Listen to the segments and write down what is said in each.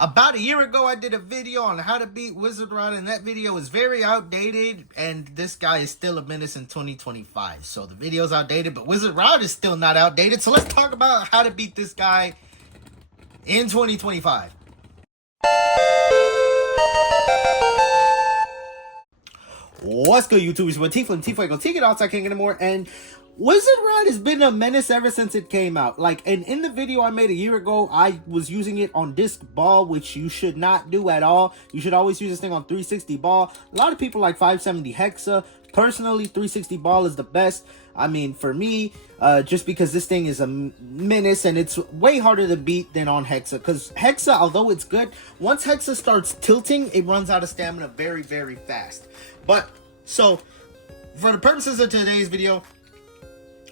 About a year ago, I did a video on how to beat Wizard Rod, and that video is very outdated, and this guy is still a menace in 2025. So the video's outdated, but Wizard Rod is still not outdated. So let's talk about how to beat this guy in 2025. What's good, YouTubers? But T-Flame, take it outside, can't get anymore. And Wizard Rod has been a menace ever since it came out. And in the video I made a year ago, I was using it on disc ball, which you should not do at all. You should always use this thing on 360 ball. A lot of people like 570 hexa. Personally, 360 ball is the best. I mean, for me, just because this thing is a menace and it's way harder to beat than on hexa. Because hexa, although it's good, once hexa starts tilting, it runs out of stamina very, very fast. But, so, for the purposes of today's video,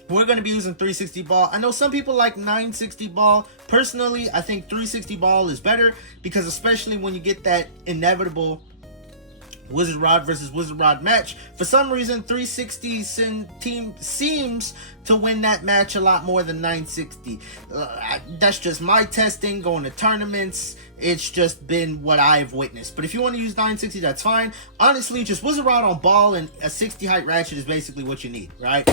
we're going to be using 360 ball. I know some people like 960 ball. Personally, I think 360 ball is better because especially when you get that inevitable Wizard Rod versus Wizard Rod match, for some reason 360 team seems to win that match a lot more than 960. That's just my testing, going to tournaments. It's just been what I've witnessed. But if you want to use 960, that's fine. Honestly, just Wizard Rod on ball and a 60 height ratchet is basically what you need, right?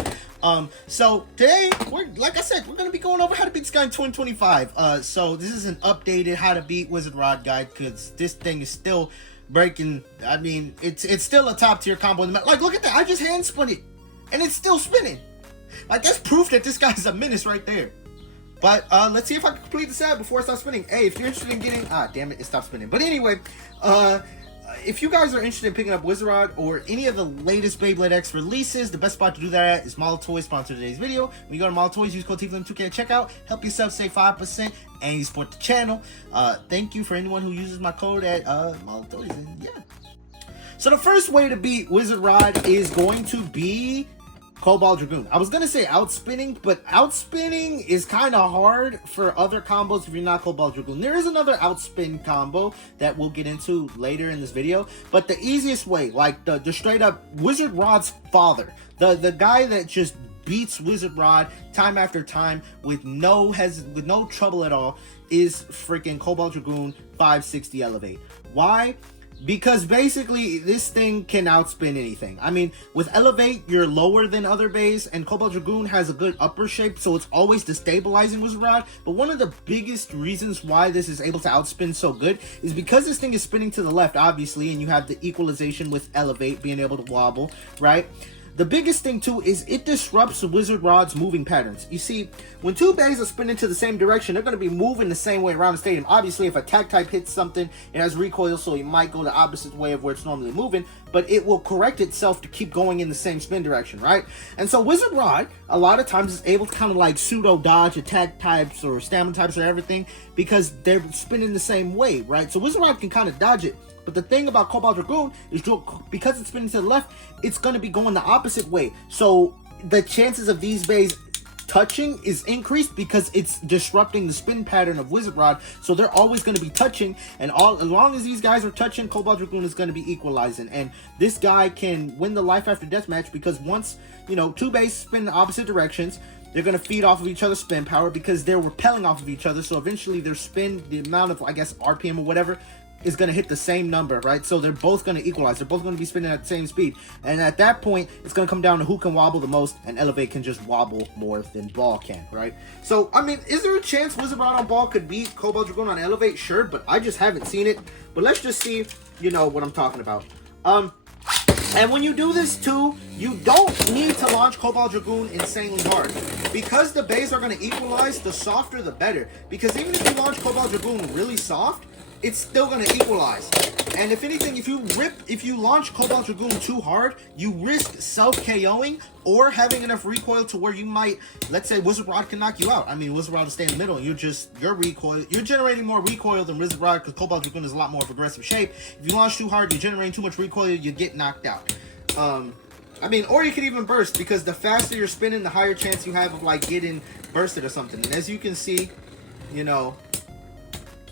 So today, like I said, we're going to be going over how to beat this guy in 2025. So this is an updated how to beat Wizard Rod guide because this thing is still breaking. I mean, it's still a top tier combo. Like, look at that. I just hand spun it and it's still spinning. Like, that's proof that this guy's a menace right there. But let's see if I can complete the set before I start spinning. Hey, if you're interested in getting... damn it, it stopped spinning. But anyway, if you guys are interested in picking up Wizard Rod or any of the latest Beyblade X releases, the best spot to do that at is Model Toys, sponsor today's video. When you go to Model Toys, use code T-Flame2K at checkout. Help yourself save 5% and you support the channel. Thank you for anyone who uses my code at Model Toys. And yeah. So the first way to beat Wizard Rod is going to be Cobalt Dragoon. I was gonna say outspinning, but outspinning is kind of hard for other combos if you're not Cobalt Dragoon. There is another outspin combo that we'll get into later in this video, but the easiest way, like the straight up Wizard Rod's father, the guy that just beats Wizard Rod time after time with no trouble at all, is freaking Cobalt Dragoon 560 Elevate. Why? Because basically, this thing can outspin anything. I mean, with Elevate, you're lower than other bays, and Cobalt Dragoon has a good upper shape, so it's always destabilizing Wizard Rod. But one of the biggest reasons why this is able to outspin so good is because this thing is spinning to the left, obviously, and you have the equalization with Elevate being able to wobble, right? The biggest thing, too, is it disrupts the Wizard Rod's moving patterns. You see, when two bays are spinning to the same direction, they're going to be moving the same way around the stadium. Obviously, if a tag type hits something, it has recoil, so it might go the opposite way of where it's normally moving, but it will correct itself to keep going in the same spin direction, right? And so Wizard Rod, a lot of times, is able to kind of like pseudo-dodge attack types or stamina types or everything because they're spinning the same way, right? So Wizard Rod can kind of dodge it. But the thing about Cobalt Dragoon is because it's spinning to the left, it's going to be going the opposite way. So the chances of these bays touching is increased because it's disrupting the spin pattern of Wizard Rod. So they're always going to be touching. And as long as these guys are touching, Cobalt Dragoon is going to be equalizing. And this guy can win the life after death match because once, two bays spin in opposite directions, they're going to feed off of each other's spin power because they're repelling off of each other. So eventually their spin, the amount of, RPM or whatever, is going to hit the same number, right? So they're both going to equalize. They're both going to be spinning at the same speed. And at that point, it's going to come down to who can wobble the most, and Elevate can just wobble more than Ball can, right? So, I mean, is there a chance Wizard Rod on Ball could beat Cobalt Dragoon on Elevate? Sure, but I just haven't seen it. But let's just see, what I'm talking about. And when you do this too, you don't need to launch Cobalt Dragoon insanely hard. Because the bays are going to equalize, the softer the better. Because even if you launch Cobalt Dragoon really soft, it's still going to equalize. And if anything, if you launch Cobalt Dragoon too hard, you risk self-KOing or having enough recoil to where you might, let's say Wizard Rod can knock you out. I mean, Wizard Rod will stay in the middle and you're generating more recoil than Wizard Rod because Cobalt Dragoon is a lot more of aggressive shape. If you launch too hard, you're generating too much recoil, you get knocked out. I mean, or you could even burst because the faster you're spinning, the higher chance you have of like getting bursted or something. And as you can see,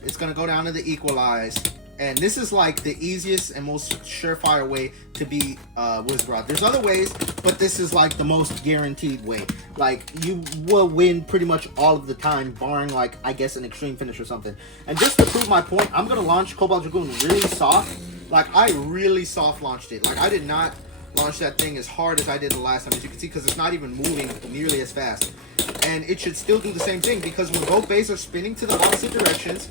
it's going to go down to the equalize. And this is like the easiest and most surefire way to beat Wizard Rod. There's other ways, but this is like the most guaranteed way. Like, you will win pretty much all of the time, barring like, I guess, an extreme finish or something. And just to prove my point, I'm gonna launch Cobalt Dragoon really soft. Like, I really soft launched it. Like, I did not launch that thing as hard as I did the last time, as you can see, because it's not even moving nearly as fast. And it should still do the same thing, because when both bays are spinning to the opposite directions,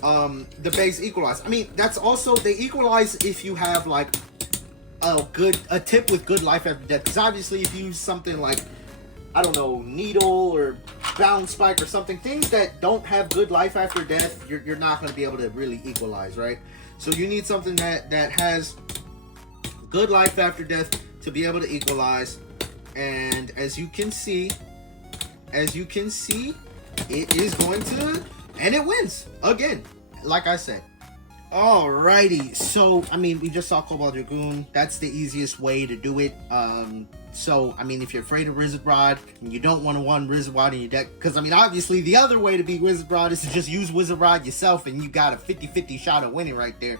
the bays equalize. I mean, that's also, they equalize if you have like a tip with good life after death. Because obviously, if you use something like, I don't know, needle or bound spike or something, things that don't have good life after death, you're not going to be able to really equalize, right? So you need something that has good life after death to be able to equalize. And as you can see, it is going to, and it wins again, like I said. Alrighty, so I mean, we just saw Cobalt Dragoon. That's the easiest way to do it. So I mean, if you're afraid of Wizard Rod and you don't want to run Wizard Rod in your deck, because I mean, obviously the other way to beat Wizard Rod is to just use Wizard Rod yourself, and you got a 50-50 shot of winning right there.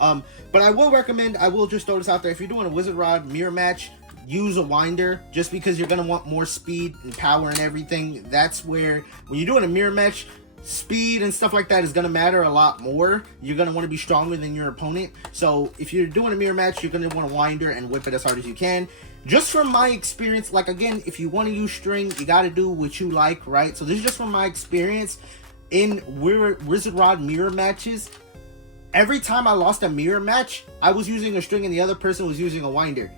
But I will recommend, I will just throw this out there, if you're doing a Wizard Rod mirror match, use a winder, just because you're going to want more speed and power and everything. That's where, when you're doing a mirror match, speed and stuff like that is going to matter a lot more. You're going to want to be stronger than your opponent. So if you're doing a mirror match, you're going to want to winder and whip it as hard as you can. Just from my experience, like again, if you want to use string, you got to do what you like, right? So this is just from my experience in Wizard Rod mirror matches. Every time I lost a mirror match, I was using a string and the other person was using a winder.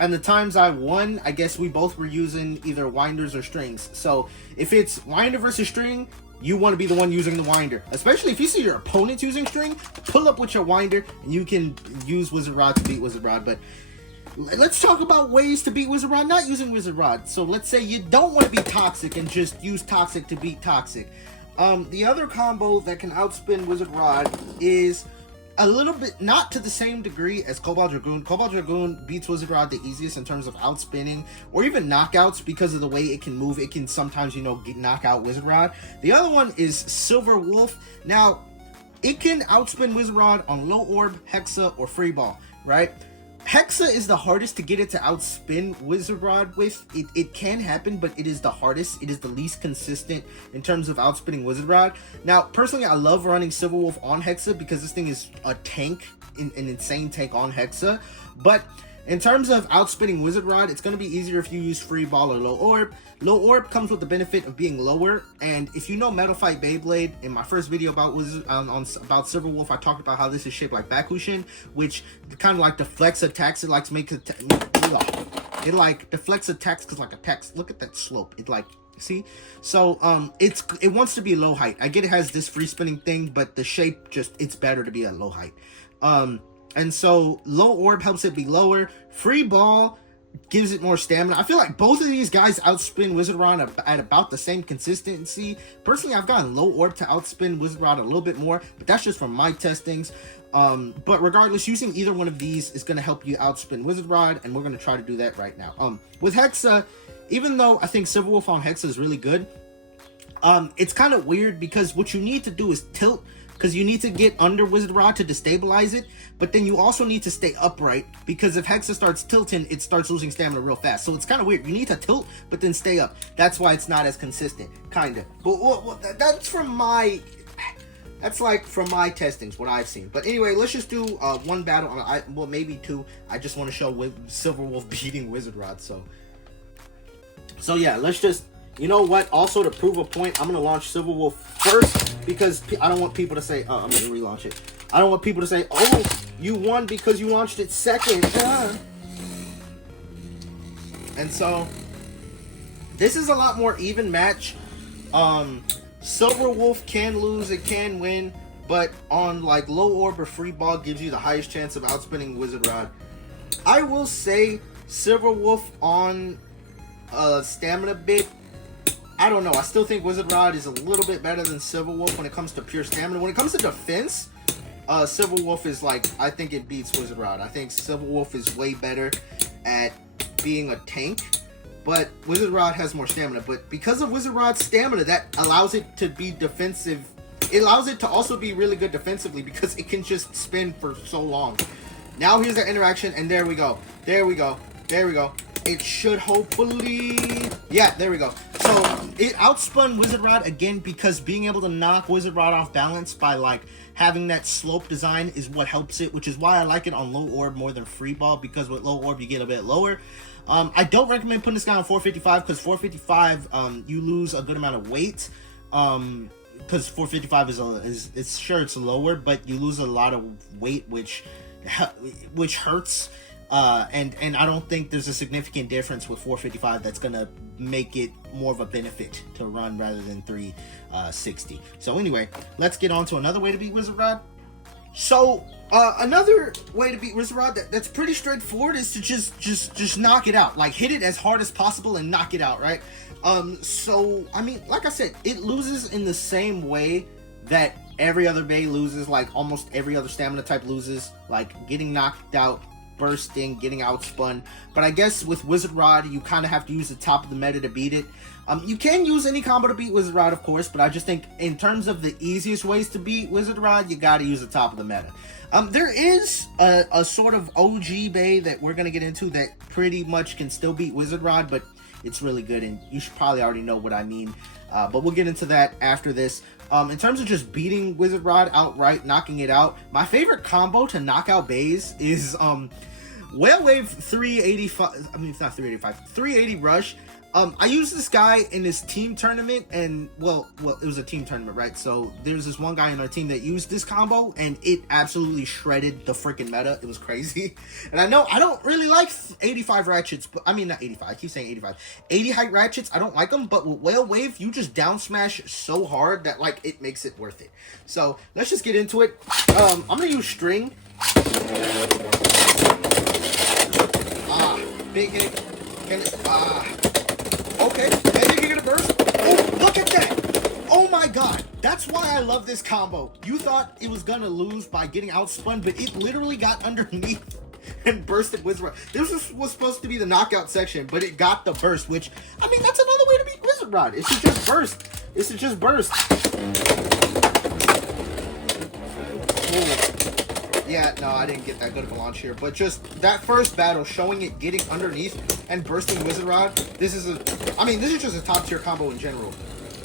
And the times I won, I guess we both were using either winders or strings. So if it's winder versus string, you want to be the one using the winder. Especially if you see your opponent using string, pull up with your winder and you can use Wizard Rod to beat Wizard Rod. But let's talk about ways to beat Wizard Rod not using Wizard Rod. So let's say you don't want to be toxic and just use toxic to beat toxic. The other combo that can outspin Wizard Rod is a little bit, not to the same degree as Cobalt Dragoon. Cobalt Dragoon beats Wizard Rod the easiest in terms of outspinning or even knockouts because of the way it can move. It can sometimes, you know, knock out Wizard Rod. The other one is Silver Wolf. Now, it can outspin Wizard Rod on low orb, Hexa, or free ball, right? Hexa is the hardest to get it to outspin Wizard Rod with. It can happen, but it is the hardest. It is the least consistent in terms of outspinning Wizard Rod. Now, personally, I love running Silver Wolf on Hexa because this thing is a tank, an insane tank on Hexa. But in terms of outspinning Wizard Rod, it's going to be easier if you use free ball or low orb. Low orb comes with the benefit of being lower, and if you know Metal Fight Beyblade, in my first video about about Silver Wolf, I talked about how this is shaped like Bakushin, which kind of like deflects attacks. It likes make it like deflects attacks because like attacks. Look at that slope. It like, see, so it wants to be low height. I get it has this free spinning thing, but the shape just, it's better to be at low height. And so low orb helps it be lower. Free ball gives it more stamina. I feel like both of these guys outspin Wizard Rod at about the same consistency. Personally, I've gotten low orb to outspin Wizard Rod a little bit more, but that's just from my testings. But regardless, using either one of these is going to help you outspin Wizard Rod, and we're going to try to do that right now. With Hexa, even though I think Silver Wolf on Hexa is really good, it's kind of weird because what you need to do is tilt, because you need to get under Wizard Rod to destabilize it, but then you also need to stay upright, because if Hexa starts tilting, it starts losing stamina real fast. So it's kind of weird. You need to tilt, but then stay up. That's why it's not as consistent, kind of. But that's from my... That's like from my testings, what I've seen. But anyway, let's just do one battle. Well, maybe two. I just want to show Silver Wolf beating Wizard Rod. So yeah, let's just... You know what? Also, to prove a point, I'm going to launch Silver Wolf first, because I don't want people to say, oh, I'm going to relaunch it. I don't want people to say, oh, you won because you launched it second. And so, this is a lot more even match. Silver Wolf can lose, it can win, but on like low orb or free ball gives you the highest chance of outspinning Wizard Rod. I will say Silver Wolf on stamina bit, I don't know. I still think Wizard Rod is a little bit better than Silver Wolf when it comes to pure stamina. When it comes to defense, Silver Wolf is like, I think it beats Wizard Rod. I think Silver Wolf is way better at being a tank, but Wizard Rod has more stamina. But because of Wizard Rod's stamina, that allows it to be defensive it allows it to also be really good defensively because it can just spin for so long. Now here's the interaction, and there we go. There we go. There we go. It should hopefully... Yeah, there we go. So, it outspun Wizard Rod again because being able to knock Wizard Rod off balance by, like, having that slope design is what helps it, which is why I like it on low orb more than free ball, because with low orb you get a bit lower. I don't recommend putting this guy on 455 because 455, you lose a good amount of weight. Because 455 it's sure it's lower, but you lose a lot of weight, which hurts. And I don't think there's a significant difference with 455 that's gonna make it more of a benefit to run rather than 360. So anyway, let's get on to another way to beat Wizard Rod. So another way to beat Wizard Rod that's pretty straightforward is to just knock it out. Like, hit it as hard as possible and knock it out, right? So I mean, like I said, it loses in the same way that every other Bay loses, like almost every other stamina type loses, like getting knocked out, bursting, getting outspun. But I guess with Wizard Rod, you kind of have to use the top of the meta to beat it. You can use any combo to beat Wizard Rod, of course, but I just think in terms of the easiest ways to beat Wizard Rod, you gotta use the top of the meta. There is a sort of OG Bay that we're gonna get into that pretty much can still beat Wizard Rod, but it's really good, and you should probably already know what I mean. But we'll get into that after this. In terms of just beating Wizard Rod outright, knocking it out, my favorite combo to knock out Bays is Whale Wave 385. I mean, it's not 385. 380 Rush. I used this guy in this team tournament, and well, it was a team tournament, right? So there's this one guy in our team that used this combo, and it absolutely shredded the freaking meta. It was crazy. And I know I don't really like 85 ratchets, but I mean, not 85. I keep saying 85. 80 height ratchets, I don't like them, but with Whale Wave, you just down smash so hard that, like, it makes it worth it. So let's just get into it. I'm gonna use string. Big hit. Okay, and then you're gonna burst. Oh, look at that! Oh my god, that's why I love this combo. You thought it was gonna lose by getting outspun, but it literally got underneath and bursted Wizard Rod. This was supposed to be the knockout section, but it got the burst, which, I mean, that's another way to beat Wizard Rod. It should just burst. It should just burst. Yeah, no, I didn't get that good of a launch here, but just that first battle, showing it getting underneath and bursting Wizard Rod, this is just a top tier combo in general.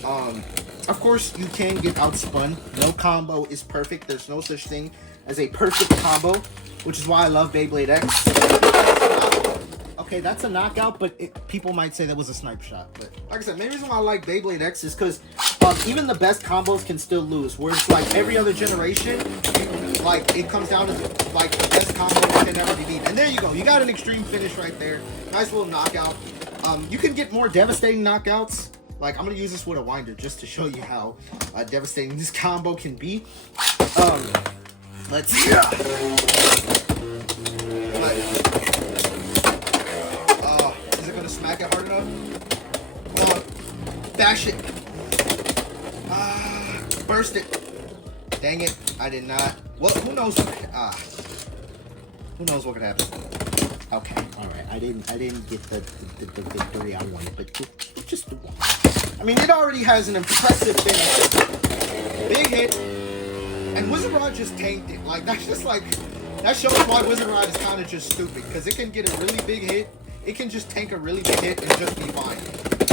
Of course, you can get outspun. No combo is perfect. There's no such thing as a perfect combo, which is why I love Beyblade X. Okay, that's a knockout, but people might say that was a snipe shot. But like I said, main reason why I like Beyblade X is because even the best combos can still lose. Whereas, like, every other generation, like, it comes down to, like, the best combo can never be beaten. And there you go. You got an extreme finish right there. Nice little knockout. You can get more devastating knockouts. Like, I'm going to use this with a winder just to show you how devastating this combo can be. Let's see. Is it going to smack it hard enough? Bash it. Burst it. Dang it. I did not. Well, who knows what could happen. Okay, alright. I didn't get the victory I wanted, but just the one. I mean, it already has an impressive finish. Big hit. And Wizard Rod just tanked it. Like, that's just like, that shows why Wizard Rod is kind of just stupid. Because it can get a really big hit. It can just tank a really big hit and just be fine.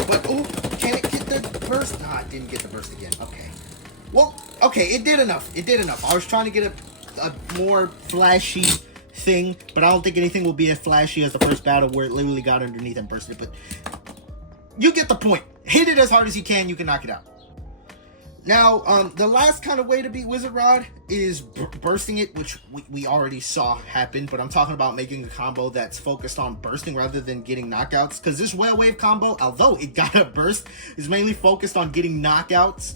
But, oh, can it get the burst? Nah, it didn't get the burst again. Okay. Well, okay, it did enough. It did enough. I was trying to get a more flashy thing, but I don't think anything will be as flashy as the first battle where it literally got underneath and bursted. But you get the point. Hit it as hard as you can knock it out. Now, the last kind of way to beat Wizard Rod is bursting it, which we already saw happen, but I'm talking about making a combo that's focused on bursting rather than getting knockouts, because this Whale Wave combo, although it got a burst, is mainly focused on getting knockouts,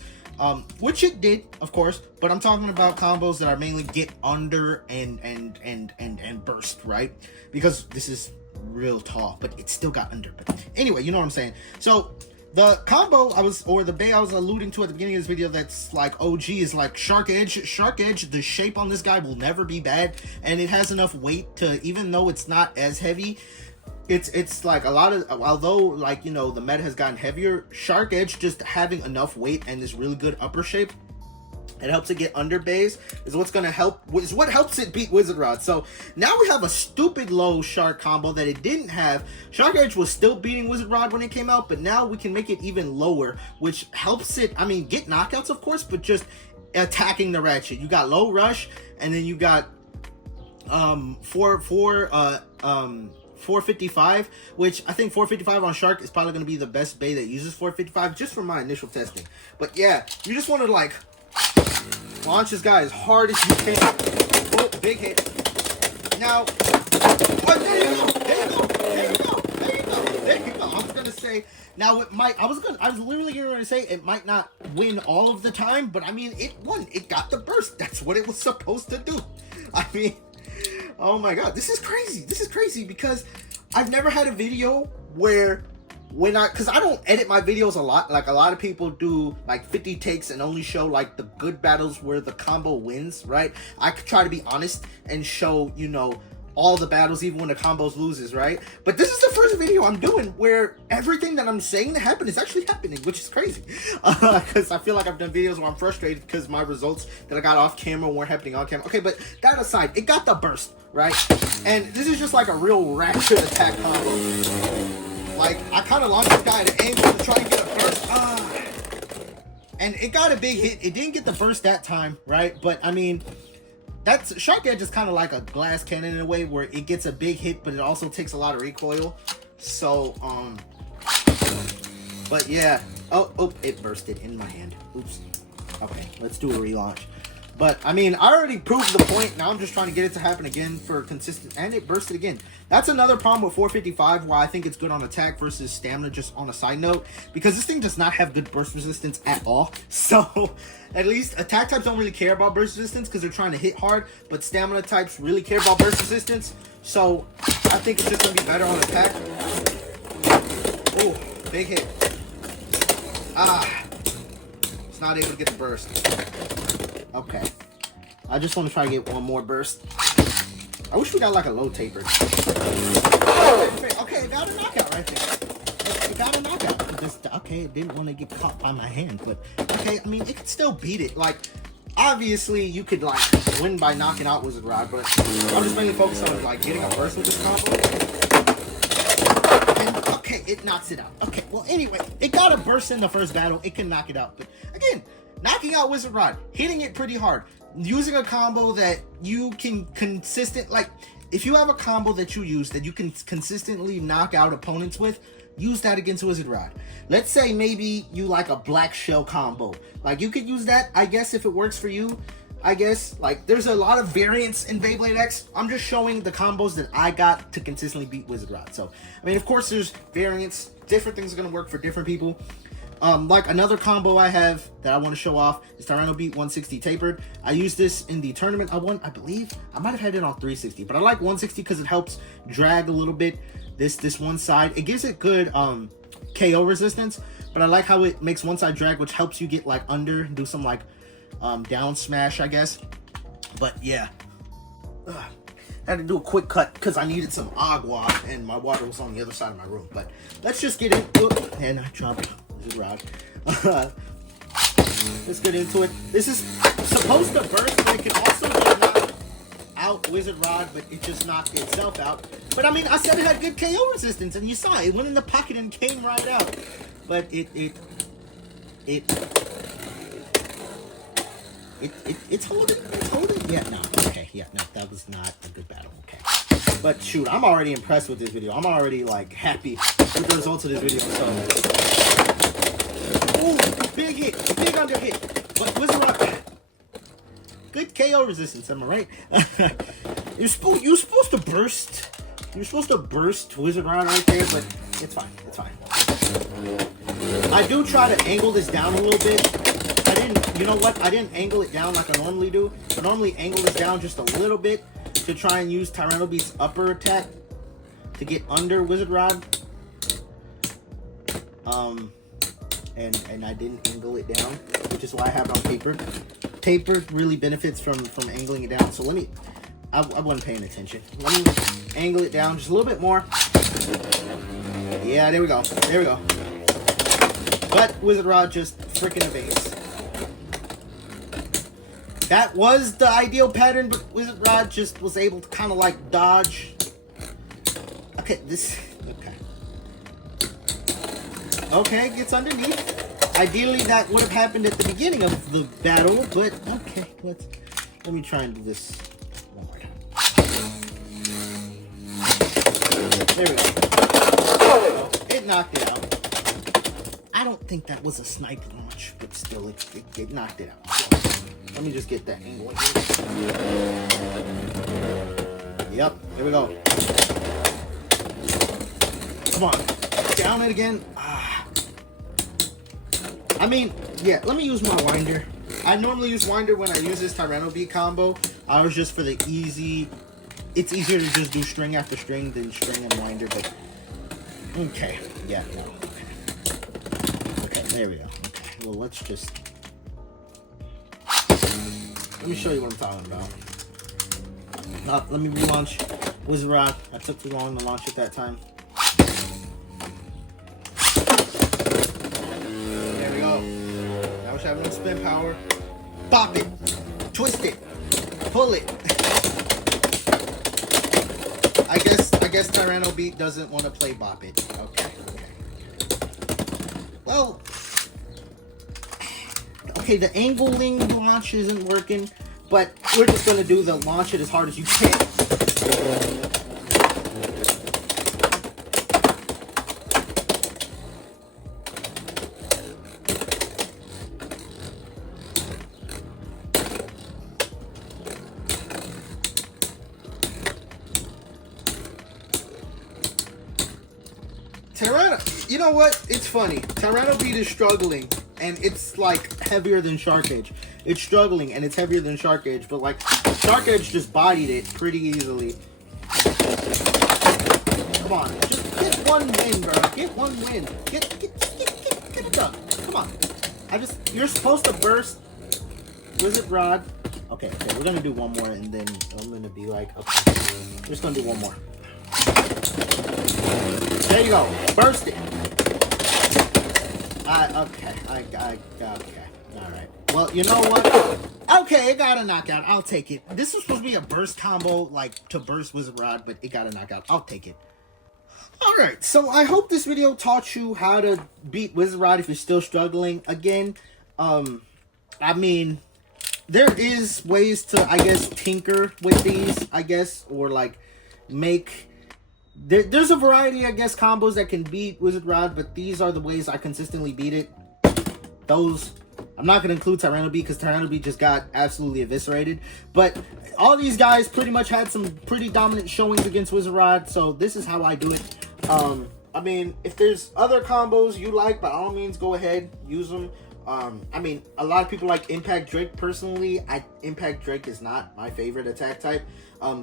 which it did, of course, but I'm talking about combos that are mainly get under and burst, right? Because this is real tall, but it still got under. But anyway, you know what I'm saying. So the combo the Bay I was alluding to at the beginning of this video that's like OG is like Shark Edge. Shark Edge, the shape on this guy will never be bad, and it has enough weight to, even though it's not as heavy, it's like a lot of, although, like, you know, the meta has gotten heavier, Shark Edge just having enough weight and this really good upper shape It helps it get under base, is what's gonna help, is what helps it beat Wizard Rod. So now we have a stupid low Shark combo that it didn't have. Shark Edge was still beating Wizard Rod when it came out, but now we can make it even lower, which helps it, I mean, get knockouts of course, but just attacking the ratchet. You got low rush, and then you got 455, which I think 455 on Shark is probably going to be the best bay that uses 455, just from my initial testing. But yeah, you just want to like launch this guy as hard as you can. Oh, big hit. Now, oh, there you go, there you go, there you go, there you go, there you go. I was gonna say, now it might, I was literally going to say it might not win all of the time, but I mean, it won. It got the burst. That's what it was supposed to do. I mean, oh my god, this is crazy. This is crazy because I've never had a video where because I don't edit my videos a lot. Like a lot of people do like 50 takes and only show like the good battles where the combo wins, right? I could try to be honest and show, you know, all the battles even when the combos loses, right? But this is the first video I'm doing where everything that I'm saying to happen is actually happening, which is crazy. Because I feel like I've done videos where I'm frustrated because my results that I got off camera weren't happening on camera. Okay, but that aside, it got the burst, right? And this is just like a real ratchet attack combo. Like, I kind of launched this guy at an angle to try and get a burst. And it got a big hit. It didn't get the burst that time, right? But, I mean, that's Shark Edge is kind of like a glass cannon in a way where it gets a big hit, but it also takes a lot of recoil. So, but yeah. Oh, it bursted in my hand. Oops. Okay, let's do a relaunch. But, I mean, I already proved the point. Now I'm just trying to get it to happen again for consistent. And it bursted again. That's another problem with 455, why I think it's good on attack versus stamina, just on a side note. Because this thing does not have good burst resistance at all. So, at least attack types don't really care about burst resistance because they're trying to hit hard. But stamina types really care about burst resistance. So, I think it's just going to be better on attack. Oh, big hit. It's not able to get the burst. Okay. I just want to try to get one more burst. I wish we got like a low taper. Okay, it got a knockout right there. It got a knockout. Just, okay, it didn't want to get caught by my hand, but okay, I mean, it could still beat it. Like, obviously, you could like win by knocking out Wizard Rod, but I'm just mainly focused on like getting a burst with this combo. And okay, it knocks it out. Okay, well, anyway, it got a burst in the first battle. It can knock it out, but again, knocking out Wizard Rod, hitting it pretty hard, using a combo that you can like, if you have a combo that you use that you can consistently knock out opponents with, use that against Wizard Rod. Let's say maybe you like a black shell combo. Like, you could use that, I guess, if it works for you. I guess, like, there's a lot of variants in Beyblade X. I'm just showing the combos that I got to consistently beat Wizard Rod. So, I mean, of course, there's variants. Different things are going to work for different people. Like another combo I have that I want to show off is Tyranno Beat 160 Tapered. I used this in the tournament I won, I believe. I might have had it on 360, but I like 160 because it helps drag a little bit this one side. It gives it good KO resistance, but I like how it makes one side drag, which helps you get like under and do some like down smash, I guess. But yeah. I had to do a quick cut because I needed some agua and my water was on the other side of my room. But let's just get into it. And I dropped Wizard Rod. Let's get into it. This is supposed to burst, but it can also knock out Wizard Rod, but it just knocked itself out. But I mean, I said it had good KO resistance, and you saw it. It went in the pocket and came right out. But it's holding. It's holding. Yeah, no. Okay, yeah, no, that was not a good battle. Okay. But shoot, I'm already impressed with this video. I'm already like happy with the results of this video. So, ooh, big hit, big under hit. But Wizard Rod, good KO resistance. Am I right? you're supposed to burst. You're supposed to burst Wizard Rod right there, but it's fine. It's fine. I do try to angle this down a little bit. You know what? I didn't angle it down like I normally do. I normally angle this down just a little bit to try and use Tyranno Beat's upper attack to get under Wizard Rod. And I didn't angle it down, which is why I have it on tapered. Tapered really benefits from angling it down. So let me, I wasn't paying attention. Let me angle it down just a little bit more. Yeah, there we go. There we go. But Wizard Rod just freaking evades. that was the ideal pattern, but Wizard Rod just was able to kind of like dodge. Okay, okay, gets underneath. Ideally, that would have happened at the beginning of the battle, but okay, let me try and do this one more time. There we go. It knocked it out. I don't think that was a snipe launch, but still, it knocked it out. So, let me just get that angle here. Yep, here we go. Come on, down it again. I mean, yeah, let me use my winder. I normally use winder when I use this Tyranno beat combo. I was just for the easy. It's easier to just do string after string than string and winder, but okay, yeah, no, okay, there we go. Okay, well, let's just let me show you what I'm talking about. Let me relaunch Wizard Rod. I took too long to launch it that time. There we go. Now we should have enough spin power. Pop it, twist it, pull it. I guess Tyranno Beat doesn't want to play Bop It. Okay. Well, okay, the angling launch isn't working, but we're just gonna do the launch it as hard as you can. Tyranno, you know what? It's funny. Tyranno Beat is struggling, and it's like heavier than Shark Edge. It's struggling, and it's heavier than Shark Edge, but like Shark Edge just bodied it pretty easily. Come on, just get one win, bro. Get one win. Get it done. Come on. You're supposed to burst Wizard Rod. Okay, we're gonna do one more, and then I'm gonna be like, okay, we're just gonna do one more. There you go. Burst it. Okay. Alright. Well, you know what? Okay, it got a knockout. I'll take it. This was supposed to be a burst combo, like, to burst Wizard Rod, but it got a knockout. I'll take it. Alright, so I hope this video taught you how to beat Wizard Rod if you're still struggling. Again, I mean, there is ways to, I guess, tinker with these, I guess, or, like, make... There's a variety, I guess, combos that can beat Wizard Rod, but these are the ways I consistently beat it. Those, I'm not going to include Tyranno Beat because Tyranno Beat just got absolutely eviscerated. But all these guys pretty much had some pretty dominant showings against Wizard Rod, so this is how I do it. I mean, if there's other combos you like, by all means, go ahead, use them. I mean, a lot of people like Impact Drake. Personally, Impact Drake is not my favorite attack type.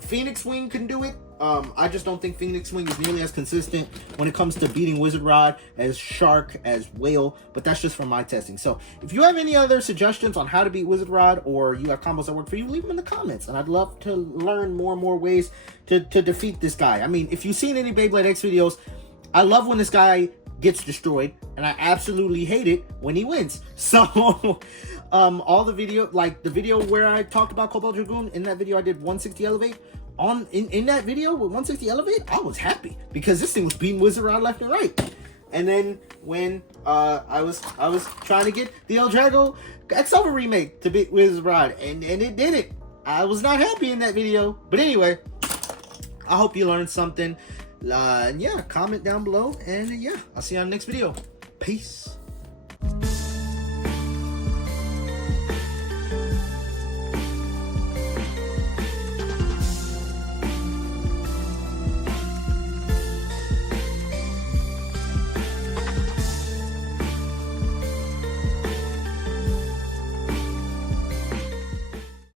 Phoenix Wing can do it. I just don't think Phoenix Wing is nearly as consistent when it comes to beating Wizard Rod as Shark, as Whale, but that's just from my testing. So if you have any other suggestions on how to beat Wizard Rod, or you have combos that work for you, leave them in the comments, and I'd love to learn more and more ways to defeat this guy. I mean, if you've seen any Beyblade X videos, I love when this guy gets destroyed, and I absolutely hate it when he wins. So all the video, like the video where I talked about Cobalt Dragoon, in that video I did 160 elevate. In that video with 160 elevate, I was happy because this thing was beating Wizard Rod left and right. And then when I was trying to get the El Drago X-Over remake to beat Wizard Rod, and it did it. I was not happy in that video, but anyway, I hope you learned something. Yeah, comment down below, and yeah, I'll see you on the next video. Peace.